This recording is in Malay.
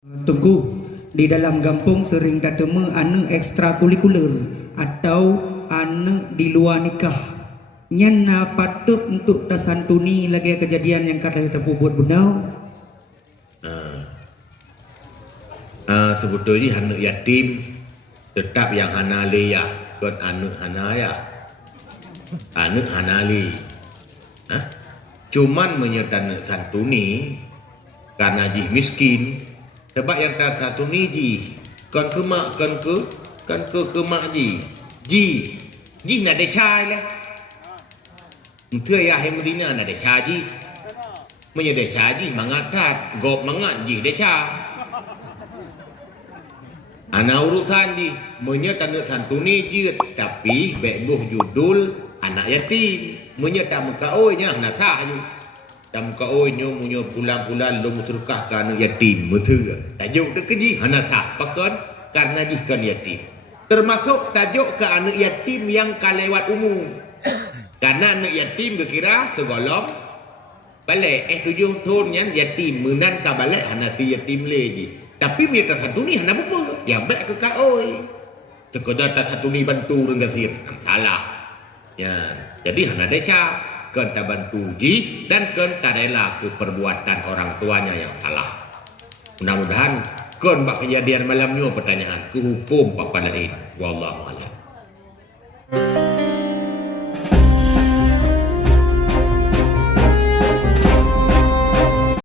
Tunggu, di dalam kampung sering datang anak ekstrakurikuler atau anak di luar nikah. Nyana patut untuk tersantuni lagi kejadian yang kata kita buat benar. Sebetulnya anak yatim tetap yang hanali ya, kan anak hanaya, anak hanali. Cuman menyertai santuni karena jih miskin. Sebab yang tak santuni jih kan ke mak kan ke mak ji nak ada syai lah. Thưa ya hay Medina nak ada syai ji. Menyedai syai ji mangatat gop mangat ji ada syai. Anak urusan di menyertai santuni je tapi bebuh judul anak yatim menyertai muka oynya anak sah je. Dan muka oynya punya bulan-bulan lo musurkah ke anak yatim betul. Tajuk tu keji anak sah pakon karena jihkan yatim. Termasuk tajuk ke anak yatim yang kalewat umum. Karena anak yatim kira segolong balik 7 tahun yang yatim menan ka balik anak si yatim lagi. Tapi mereka satu ni hendak apa? Yang baik ke kak oi. Sekedar tak satu ni bantu dengan sir. Salah. Ya. Jadi hendak desa kan tak bantu ji dan kan tak rela ke perbuatan orang tuanya yang salah. Mudah-mudahan kan bak kejadian malamnya pertanyaan ke hukum pak lain. Wallahu a'lam.